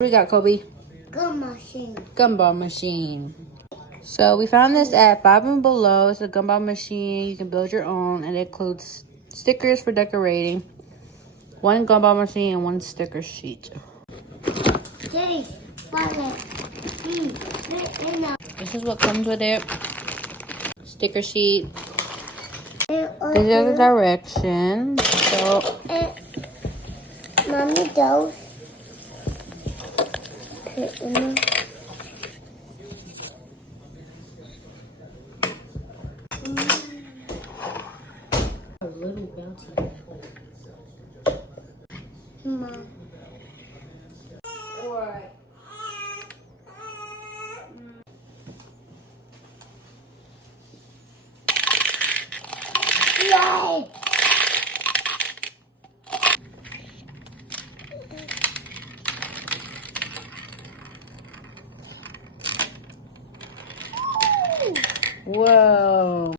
What we got, Kobe? Gumball machine. So we found this at Five and Below. It's a gumball machine. You can build your own, and it includes stickers for decorating, one gumball machine, and one sticker sheet. This is what comes with it. Sticker sheet. These are the directions. So, Mommy, those. a little bouncy. Mom. Alright. Yay! Whoa.